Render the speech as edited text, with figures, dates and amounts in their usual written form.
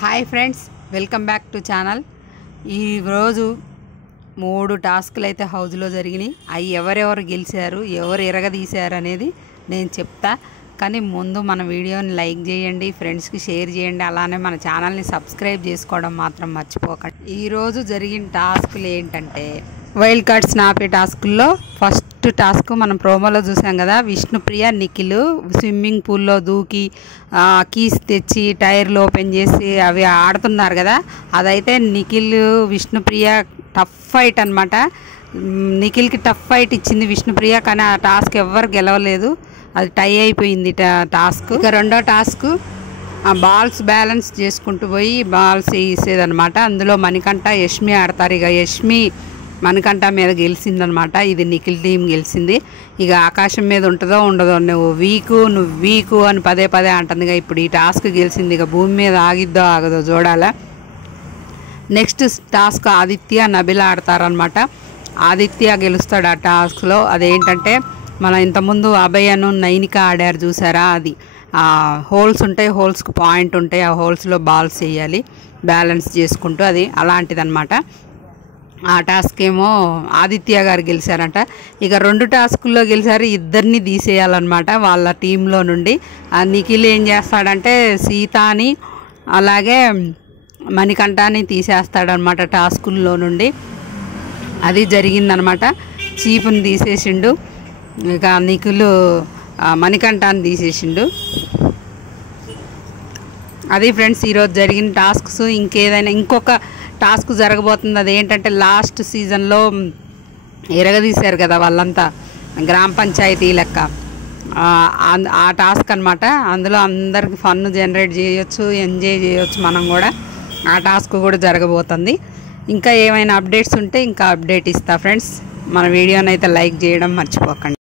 Hi friends, welcome back to channel. ఈరోజు 3 టాస్కులు అయితే హౌస్లో జరిగినాయి. అవి ఎవరెవరు గెలిచారు, ఎవరు ఎరగదీశారు అనేది నేను చెప్తా. కానీ ముందు మన వీడియోని లైక్ చేయండి, ఫ్రెండ్స్కి షేర్ చేయండి, అలానే మన ఛానల్ని సబ్స్క్రైబ్ చేసుకోవడం మాత్రం మర్చిపోకండి. ఈరోజు జరిగిన టాస్కులు ఏంటంటే వైల్డ్ కార్డ్ స్నాపే టాస్కుల్లో ఫస్ట్ టాస్క్ మనం ప్రోమోలో చూసాం కదా. విష్ణుప్రియ, నిఖిల్ స్విమ్మింగ్ పూల్లో దూకి కీస్ తెచ్చి టైర్లు ఓపెన్ చేసి అవి ఆడుతున్నారు కదా. అదైతే నిఖిల్ విష్ణుప్రియ టఫ్ ఫైట్ అనమాట. నిఖిల్కి టఫ్ ఫైట్ ఇచ్చింది విష్ణుప్రియ, కానీ ఆ టాస్క్ ఎవ్వరు గెలవలేదు, అది టై అయిపోయింది టాస్క్. ఇక రెండో టాస్క్ బాల్స్ బ్యాలెన్స్ చేసుకుంటూ పోయి బాల్స్ వేసేదనమాట. అందులో మణికంఠ, యష్మి ఆడతారు. ఇక యష్మి మణికంఠ మీద గెలిచిందనమాట. ఇది నిఖిల్ టీం గెలిచింది. ఇక ఆకాశం మీద ఉంటుందో ఉండదో, నువ్వు వీకు అని పదే పదే అంటుంది. ఇప్పుడు ఈ టాస్క్ గెలిచింది. ఇక భూమి మీద ఆగిద్దో ఆగదో చూడాలా. నెక్స్ట్ టాస్క్ ఆదిత్య, నబిల ఆడతారనమాట. ఆదిత్య గెలుస్తాడు ఆ టాస్క్లో. అదేంటంటే మన ఇంతకుముందు అభయను నైనిక ఆడారు చూసారా, అది హోల్స్ ఉంటాయి, హోల్స్కి పాయింట్ ఉంటాయి, ఆ హోల్స్లో బాల్స్ వేయాలి బ్యాలెన్స్ చేసుకుంటూ, అది అలాంటిదన్నమాట. ఆ టాస్క్ ఏమో ఆదిత్య గారు గెలిచారంట. ఇక 2 టాస్కుల్లో గెలిచారు, ఇద్దరిని తీసేయాలన్నమాట వాళ్ళ టీంలో నుండి. నిఖిల్ ఏం చేస్తాడంటే సీతాని అలాగే మణికంఠని తీసేస్తాడనమాట టాస్కుల్లో నుండి. అది జరిగిందనమాట. చీపుని తీసేసిండు, ఇక నిఖిల్ మణికంఠని తీసేసిండు. అది ఫ్రెండ్స్ ఈరోజు జరిగిన టాస్క్స్. ఇంకొక టాస్క్ జరగబోతుంది. అదేంటంటే లాస్ట్ సీజన్లో ఎరగదీశారు కదా వాళ్ళంతా, గ్రామ పంచాయతీ లెక్క, ఆ టాస్క్ అనమాట. అందులో అందరికి ఫన్ జనరేట్ చేయొచ్చు, ఎంజాయ్ చేయొచ్చు మనం కూడా. ఆ టాస్క్ కూడా జరగబోతుంది. ఇంకా ఏమైనా అప్డేట్స్ ఉంటే ఇంకా అప్డేట్ ఇస్తా ఫ్రెండ్స్. మన వీడియోని అయితే లైక్ చేయడం మర్చిపోకండి.